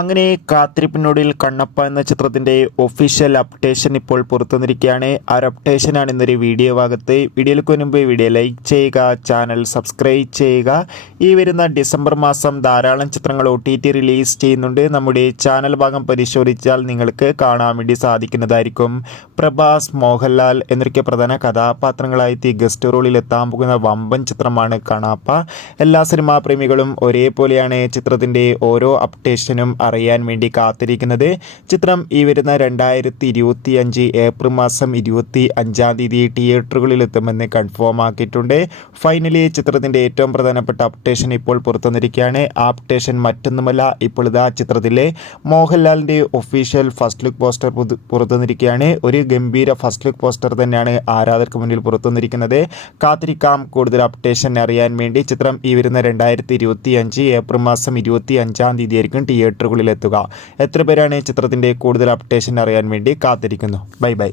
അങ്ങനെ കാത്തിരിപ്പിനൊടുവിൽ കണ്ണപ്പ എന്ന ചിത്രത്തിൻ്റെ ഒഫീഷ്യൽ അപ്ഡേഷൻ ഇപ്പോൾ പുറത്തുവന്നിരിക്കുകയാണ്. ആ ഒരു അപ്ഡേഷനാണ് ഇന്നൊരു വീഡിയോ ഭാഗത്ത്. വീഡിയോയിലേക്ക് മുൻപ് വീഡിയോ ലൈക്ക് ചെയ്യുക, ചാനൽ സബ്സ്ക്രൈബ് ചെയ്യുക. ഈ വരുന്ന ഡിസംബർ മാസം ധാരാളം ചിത്രങ്ങൾ OTT റിലീസ് ചെയ്യുന്നുണ്ട്. നമ്മുടെ ചാനൽ ഭാഗം പരിശോധിച്ചാൽ നിങ്ങൾക്ക് കാണാൻ വേണ്ടി സാധിക്കുന്നതായിരിക്കും. പ്രഭാസ്, മോഹൻലാൽ എന്നൊക്കെ പ്രധാന കഥാപാത്രങ്ങളായി ഗസ്റ്റ് റോളിൽ എത്താൻ പോകുന്ന വമ്പൻ ചിത്രമാണ് കണ്ണപ്പ. എല്ലാ സിനിമാ പ്രേമികളും ഒരേപോലെയാണ് ചിത്രത്തിൻ്റെ ഓരോ അപ്ഡേഷനും അറിയാൻ വേണ്ടി കാത്തിരിക്കുന്നത്. ചിത്രം ഈ വരുന്ന 2025 ഏപ്രിൽ മാസം 25-ാം തീയതി തിയേറ്ററുകളിൽ എത്തുമെന്ന് കൺഫേം ആക്കിയിട്ടുണ്ട്. ഫൈനലി ചിത്രത്തിൻ്റെ ഏറ്റവും പ്രധാനപ്പെട്ട അപ്ഡേഷൻ ഇപ്പോൾ പുറത്തുവന്നിരിക്കുകയാണ്. ആ അപ്ഡേഷൻ മറ്റൊന്നുമല്ല, ഇപ്പോൾ ഇതാ ചിത്രത്തിലെ മോഹൻലാലിൻ്റെ ഒഫീഷ്യൽ ഫസ്റ്റ് ലുക്ക് പോസ്റ്റർ പുറത്തുവന്നിരിക്കുകയാണ്. ഒരു ഗംഭീര ഫസ്റ്റ് ലുക്ക് പോസ്റ്റർ തന്നെയാണ് ആരാധകർക്ക് മുന്നിൽ പുറത്തുവന്നിരിക്കുന്നത്. കാത്തിരിക്കാം കൂടുതൽ അപ്ഡേഷൻ അറിയാൻ വേണ്ടി. ചിത്രം ഈ വരുന്ന 2025 ഏപ്രിൽ മാസം 25-ാം തീയതി ആയിരിക്കും തിയേറ്ററുകളിൽ എത്തുക. എത്ര പേരാണ് ചിത്രത്തിൻ്റെ കൂടുതൽ അപ്ഡേഷൻ അറിയാൻ വേണ്ടി കാത്തിരിക്കുന്നു? Bye bye.